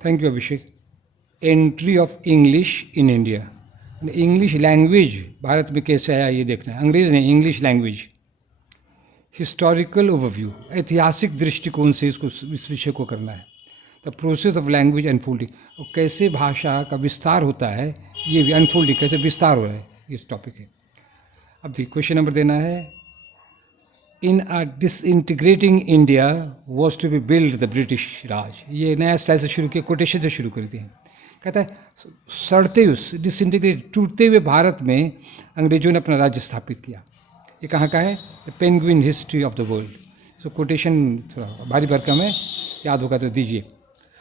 Thank you Abhishek. Entry of English in India, English language Bharat में कैसे आया ये देखना है। अंग्रेज़ नहीं, इंग्लिश लैंग्वेज। हिस्टोरिकल ओवरव्यू, ऐतिहासिक दृष्टिकोण से इस विषय को करना है। The process of language unfolding, और कैसे भाषा का विस्तार होता है, ये भी अनफोल्डिंग कैसे विस्तार हो रहा है, ये टॉपिक है। अब देखिए क्वेश्चन नंबर देना है। In a disintegrating India was to be build the British Raj. ये नया स्टाइल से शुरू किया, कोटेशन से शुरू कर दिया। कहता है सड़ते हुए, डिसइंटीग्रेट टूटते हुए भारत में अंग्रेजों ने अपना राज्य स्थापित किया। ये कहाँ का है? The penguin history of the world. So quotation थोड़ा भारी भरकम है, याद होगा तो दीजिए।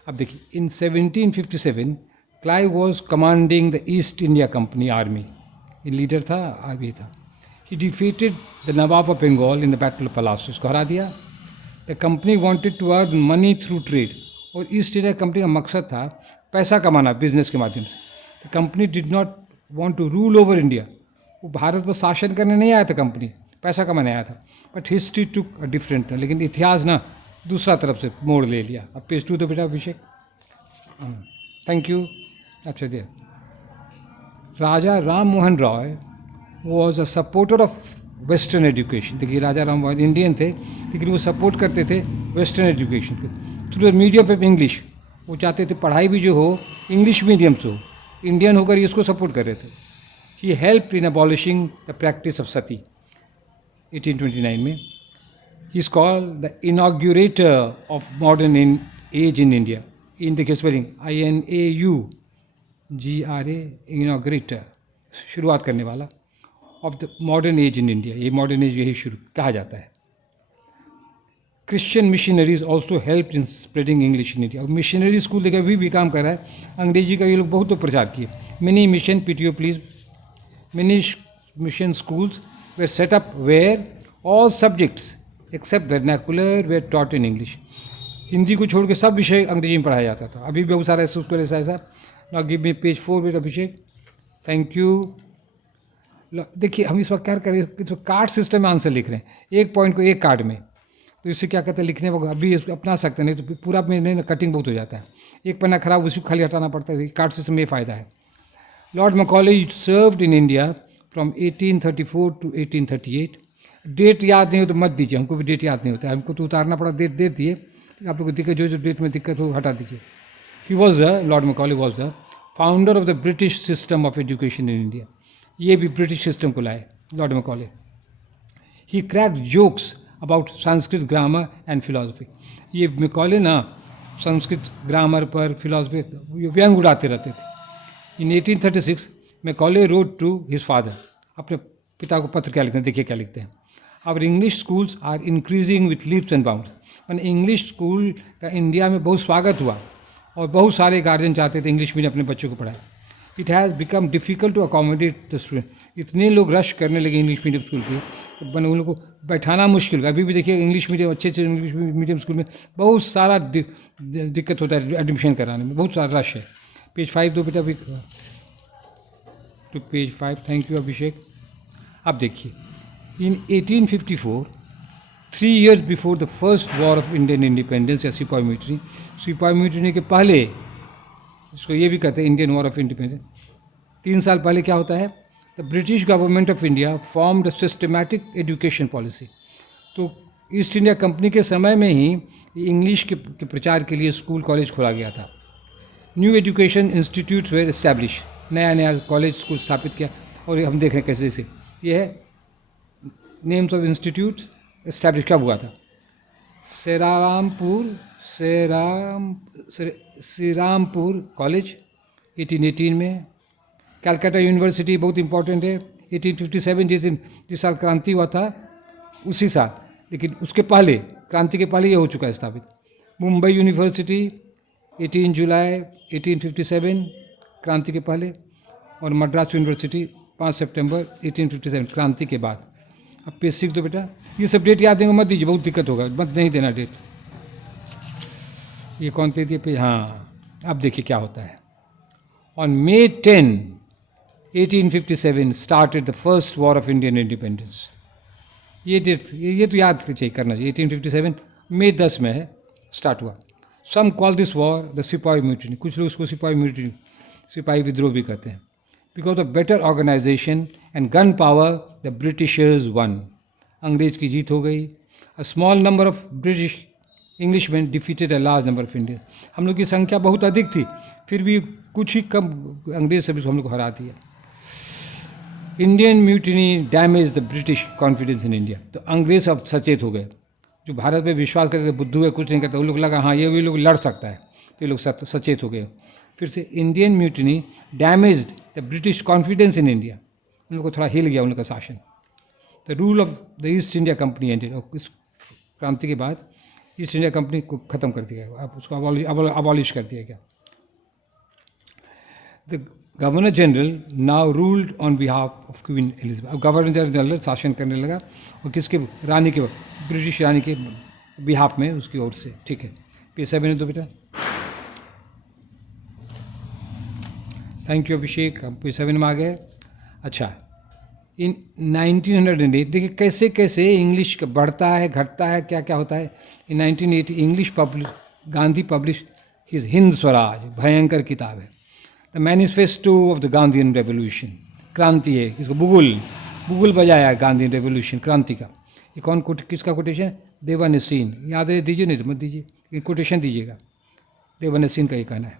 अब देखिए, in 1757 Clive was commanding the East India Company army. ये लीडर था, आर्मी था। He defeated the nawab of Bengal in the battle of Plassey, इसको हरा दिया। The company wanted to earn money through trade, और ईस्ट इंडिया कंपनी का मकसद था पैसा कमाना बिजनेस के माध्यम से। The company did not want to rule over India, वो भारत पर शासन करने नहीं आया था, कंपनी पैसा कमाने आया था। But history took a different, लेकिन इतिहास ना दूसरा तरफ से मोड़ ले लिया। अब पेज 2 तो बेटा अभिषेक। Thank you. अच्छा दिया। Raja Ram Mohan Roy was a supporter of western education. देखिए राजा राम मोहन इंडियन थे, लेकिन वो सपोर्ट करते थे वेस्टर्न एजुकेशन को through the medium of English. वो चाहते थे पढ़ाई भी जो हो इंग्लिश मीडियम से हो, इंडियन होकर ये इसको सपोर्ट कर रहे थे। He help in abolishing the practice of sati 1829 में। He is called the inaugurator of modern age in India. इन देखिए स्पेलिंग INAUGRA, इनॉग्रेटर, शुरुआत करने वाला, of the modern age in India. ये मॉडर्न एज यही शुरू कहा जाता है। Christian missionaries also help in spreading English in India. Missionary school देखिए अभी भी काम कर रहा है, अंग्रेजी का ये लोग बहुत प्रचार किए। Mini mission PTO please, mini mission schools were set up where all subjects except vernacular were taught in English. Hindi को छोड़ के सब विषय अंग्रेजी में पढ़ाया जाता था। अभी बहुत सारा ऐसा स्कूल ऐसा। नाउ गिव मी पेज 4 बेटा अभिषेक। Thank you. देखिए हम इस वक्त क्या करें, तो कार्ड सिस्टम में आंसर लिख रहे हैं, एक पॉइंट को एक कार्ड में। तो इससे क्या कहते हैं, लिखने वक्त अभी अपना सकते हैं, नहीं तो पूरा में कटिंग बहुत हो जाता है। एक पन्ना खराब, उसी को खाली हटाना पड़ता है। कार्ड सिस्टम में ये फ़ायदा है। Lord Macaulay served in India from 1834 to 1838। Date याद नहीं हो तो मत दीजिए, हमको भी डेट याद नहीं होता है, हमको तो उतारना पड़ा, डेट दे दिए। आप लोग को दिक्कत, जो डेट में दिक्कत हो हटा दीजिए। He was the Lord Macaulay was the founder of the British system of education in India. ये भी ब्रिटिश सिस्टम को लाए Lord Macaulay. He cracked jokes about Sanskrit grammar and philosophy. ये मैकॉले ना संस्कृत ग्रामर पर, फिलॉसफी व्यंग उड़ाते रहते थे। In 1836 Macaulay wrote to his father, अपने पिता को पत्र क्या लिखते हैं, देखिए क्या लिखते हैं। Our English schools are increasing with leaps and bounds. मैंने इंग्लिश स्कूल का इंडिया में बहुत स्वागत हुआ, और बहुत सारे गार्जियन चाहते थे इंग्लिश मीडियम अपने बच्चों को पढ़ाएं। It has become difficult to accommodate the student. इतने लोग रश करने लगे इंग्लिश मीडियम स्कूल के, तो उन लोगों को बैठाना मुश्किल। अभी भी देखिए इंग्लिश मीडियम, अच्छे इंग्लिश मीडियम स्कूल में बहुत सारा दिक्कत होता है एडमिशन कराने में, बहुत सारा रश है। पेज 5 दो बेटा, टू पेज 5। थैंक यू अभिषेक। अब देखिए, इन 1854, 3 years before the first war of Indian independence या सिपाही म्यूटनी, सिपाही म्यूटनी के पहले, इसको ये भी कहते हैं इंडियन वॉर ऑफ इंडिपेंडेंस, 3 साल पहले क्या होता है, the British government of India formed a systematic education policy. तो ईस्ट इंडिया कंपनी के समय में ही इंग्लिश के प्रचार के लिए स्कूल कॉलेज खोला गया था। New education institutes were establish, नया कॉलेज स्कूल स्थापित किया। और हम देख रहे हैं कैसे जैसे ये है नेम्स ऑफ इंस्टीट्यूट एस्टैब्लिश कब हुआ था। श्रीरामपुर कॉलेज 1818 में। कलकत्ता यूनिवर्सिटी बहुत इंपॉर्टेंट है, 1857 जिस साल क्रांति हुआ था उसी साल, लेकिन उसके पहले, क्रांति के पहले ये हो चुका है स्थापित। मुंबई यूनिवर्सिटी 18 जुलाई 1857, क्रांति के पहले। और मद्रास यूनिवर्सिटी 5 सितंबर 1857, क्रांति के बाद। अब पेज 6 दो बेटा। ये सब डेट याद देंगे मत दीजिए, बहुत दिक्कत होगा, मत नहीं देना डेट। ये कौन दे दिए पेज? हाँ, अब देखिए क्या होता है। On May 10, 1857 started the first war of Indian independence. ये डेट ये तो याद चाहिए, करना चाहिए। 1857 मई 10 में है, स्टार्ट हुआ। सम कॉल दिस वॉर द सिपाही म्यूटनी, कुछ लोग उसको सिपाही म्यूटनी, सिपाही विद्रोह भी कहते हैं. Because of better organisation and gun power the Britishers won, अंग्रेज की जीत हो गई. A small number of British Englishman defeated a large number of Indian, हम लोग की संख्या बहुत अधिक थी, फिर भी कुछ ही कम अंग्रेज से भी हम लोग को हरा दिया. Indian mutiny damage the British confidence in India, तो अंग्रेज अब सचेत हो गए, जो भारत पे विश्वास करके बुद्धू है कुछ नहीं करता, उन लोग लगा हाँ ये भी लोग लड़ सकता है, तो ये लोग सचेत हो गए. फिर से Indian mutiny damaged the British confidence in India, उन लोग को थोड़ा हिल गया उनका शासन. The rule of the East India company ended, और इस क्रांति के बाद ईस्ट इंडिया कंपनी को ख़त्म कर दिया गया, अब उसको अबॉलिश कर दिया गया. The governor general now ruled on behalf of queen Elizabeth, अब गवर्नर जनरल शासन करने लगा और किसके, रानी के, ब्रिटिश रानी के बिहाफ में, उसकी ओर से. ठीक है, पैसा भी दो बेटा. थैंक यू अभिषेक, हम पैसा में आ गए. अच्छा, इन 1908 देखिए कैसे कैसे इंग्लिश बढ़ता है घटता है, क्या क्या होता है. इन 1980 English Gandhi publish his Hind Swaraj, भयंकर किताब है. The manifesto of the Gandhian revolution, क्रांति है, इसको बुगुल बजाया गांधी रेवोल्यूशन, क्रांति का. ये कौन किसका कोटेशन? देवानसीन, याद रहे, दीजिए नहीं तो मत दीजिए, ये कोटेशन दीजिएगा. देवानसीन का ये कहना है.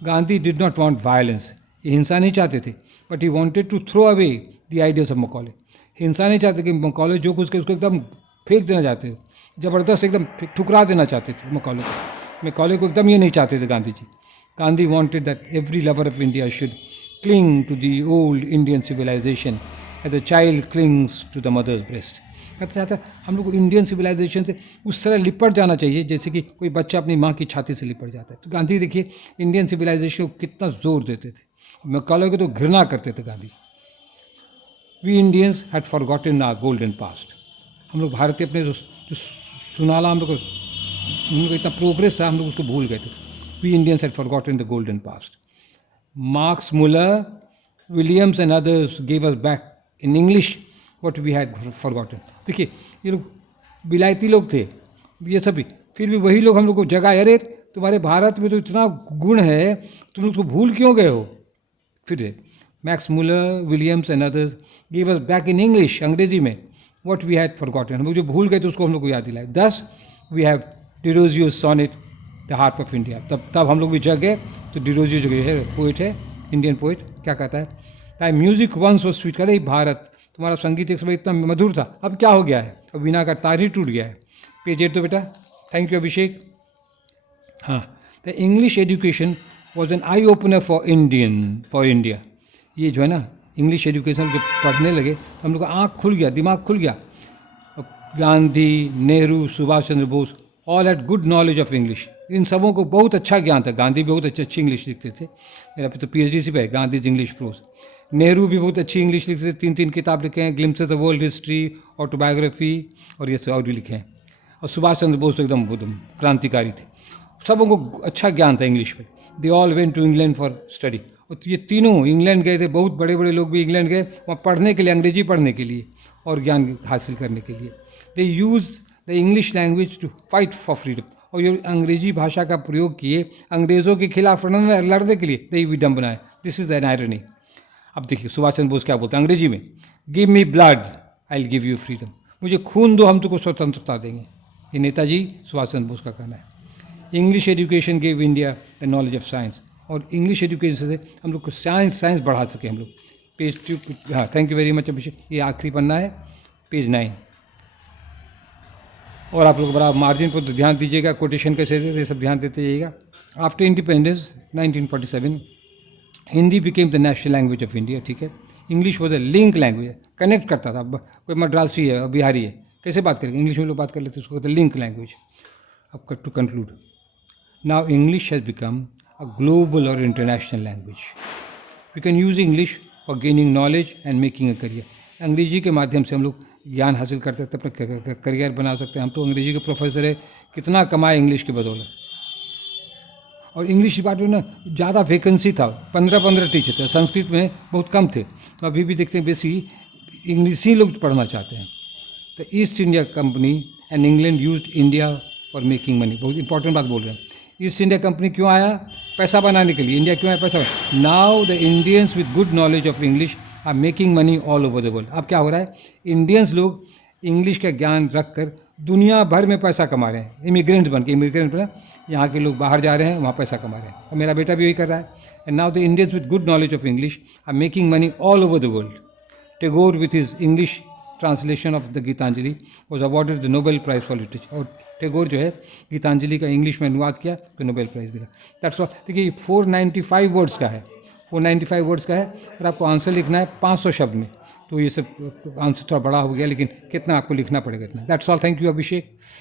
Gandhi did not want violence, ये हिंसा नहीं चाहते थे, but he wanted to throw away the ideas of Macaulay. हिंसा नहीं चाहते कि मकौले जो कुछ के उसको एकदम फेंक देना चाहते थे, ज़बरदस्त एकदम ठुकरा देना चाहते थे मकौले को एकदम ये नहीं चाहते थे Gandhi ji. Gandhi wanted that every lover of India should cling to the old Indian civilization as a child clings to the mother's breast. कहते चाहता हम लोग को इंडियन सिविलाइजेशन से उस तरह लिपट जाना चाहिए जैसे कि कोई बच्चा अपनी माँ की छाती से लिपट जाता है. तो गांधी देखिए इंडियन सिविलाइजेशन को कितना जोर देते थे, मकौले को तो घृणा करते थे Gandhi. We Indians had forgotten our golden past, हम लोग भारतीय अपने जो सुनाला हम लोग को इतना प्रोग्रेस था, हम लोग उसको भूल गए थे. We Indians had forgotten the golden past. Marx, Muller, Williams and others gave us back in English what we had forgotten. देखिए ये लोग विलायती लोग थे ये सभी, फिर भी वही लोग हम लोग को जगाए, अरे तुम्हारे भारत में तो इतना गुण है, तुम लोग उसको भूल क्यों गए हो. फिर Max Muller, Williams and others give us back in English, अंग्रेजी में, व्हाट वी हैड फॉरगॉटन, हम लोग जो भूल गए थे उसको हम लोग को याद दिलाए. Thus we have Derozio's sonnet the harp of India, तब हम लोग भी जग गए. तो डिरोजियो जो है पोइट है, इंडियन पोइट, क्या कहता है, ताई म्यूजिक वंस वॉज स्वीट, करे भारत तुम्हारा संगीत एक समय इतना मधुर था, अब क्या हो गया है, अब वीणा का तार ही टूट गया है. पेज 8 तो बेटा. थैंक यू अभिषेक. हाँ, the English education was an eye opener for India. ये जो है ना इंग्लिश एजुकेशन जब पढ़ने लगे तो हम लोग का आँख खुल गया, दिमाग खुल गया. Gandhi, Nehru, Subhash Chandra Bose all had good knowledge of English, इन सबों को बहुत अच्छा ज्ञान था. गांधी भी बहुत अच्छी इंग्लिश लिखते थे, मेरा तो PhD से है गांधी इंग्लिश प्रोज. नेहरू भी बहुत अच्छी इंग्लिश लिखते थे, 3 किताब लिखे हैं, glimpses of world history, autobiography और ये सब और भी लिखे हैं. और सुभाष चंद्र बोस तो एकदम क्रांतिकारी थे, सबों को अच्छा ज्ञान था इंग्लिश में. They all went to England for study, और ये तीनों इंग्लैंड गए थे, बहुत बड़े बड़े लोग भी इंग्लैंड गए वहाँ पढ़ने के लिए, अंग्रेजी पढ़ने के लिए और ज्ञान हासिल करने के लिए. They use the English language to fight for freedom, और ये अंग्रेजी भाषा का प्रयोग किए अंग्रेज़ों के खिलाफ लड़ने के लिए. दही विडम्बना है, दिस इज़ एन आयरनी. अब देखिए सुभाष चंद्र बोस क्या बोलते हैं अंग्रेजी में, give me blood I will give you freedom, मुझे खून दो हम तुमको स्वतंत्रता देंगे. ये नेताजी सुभाष चंद्र बोस का कहना है. English education give India the knowledge of science, और इंग्लिश एजुकेशन से हम लोग को साइंस बढ़ा सके हम लोग. पेज 2. हाँ, थैंक यू वेरी मच अभिषेक. ये आखिरी पन्ना है, पेज 9. और आप लोग बड़ा मार्जिन पर ध्यान दीजिएगा, कोटेशन कैसे ये सब ध्यान देते जाइएगा. After independence 1947 Hindi became the national language of India. ठीक है, English was a link language, connect करता था. कोई मद्रासी है, बिहारी है, कैसे बात करेंगे, इंग्लिश में लोग बात कर लेते, उसको कहते हैं लिंक लैंग्वेज. अब to conclude, now English has become a global और international language. We can use English for gaining knowledge and making a career. अंग्रेजी के माध्यम से हम लोग ज्ञान हासिल कर सकते हैं, अपना करियर बना सकते हैं. हम तो अंग्रेजी के प्रोफेसर है, कितना कमाए इंग्लिश के बदौलत. और इंग्लिश डिपार्टमेंट में ज़्यादा वैकेंसी था, 15 टीचर थे, संस्कृत में बहुत कम थे. तो अभी भी देखते हैं बेसी इंग्लिश ही लोग पढ़ना चाहते हैं. The East India company and England used India for making money, बहुत इंपॉर्टेंट बात बोल रहे हैं. ईस्ट इंडिया कंपनी क्यों आया? पैसा बनाने के लिए। इंडिया क्यों आया? पैसा। Now the Indians with good knowledge of English are making money all over the world. अब क्या हो रहा है? इंडियंस लोग इंग्लिश का ज्ञान रख कर दुनिया भर में पैसा कमा रहे हैं। इमिग्रेंट्स बन के, इमिग्रेंट बना, यहाँ के लोग बाहर जा रहे हैं, वहाँ पैसा कमा रहे हैं। और मेरा बेटा भी यही कर रहा है। And now the Indians with good knowledge of English are making money all over the world. Tagore, with his English translation of the Gitanjali, was awarded the Nobel Prize for Literature. और टैगोर जो है गीतांजलि का English में अनुवाद किया तो Nobel prize मिला। That's all. देखिए 495 वर्ड्स का है, 495 वर्ड्स का है और आपको आंसर लिखना है 500 शब्द में। तो ये सब आंसर थोड़ा बड़ा हो गया, लेकिन कितना आपको लिखना पड़ेगा इतना। That's all. Thank you Abhishek.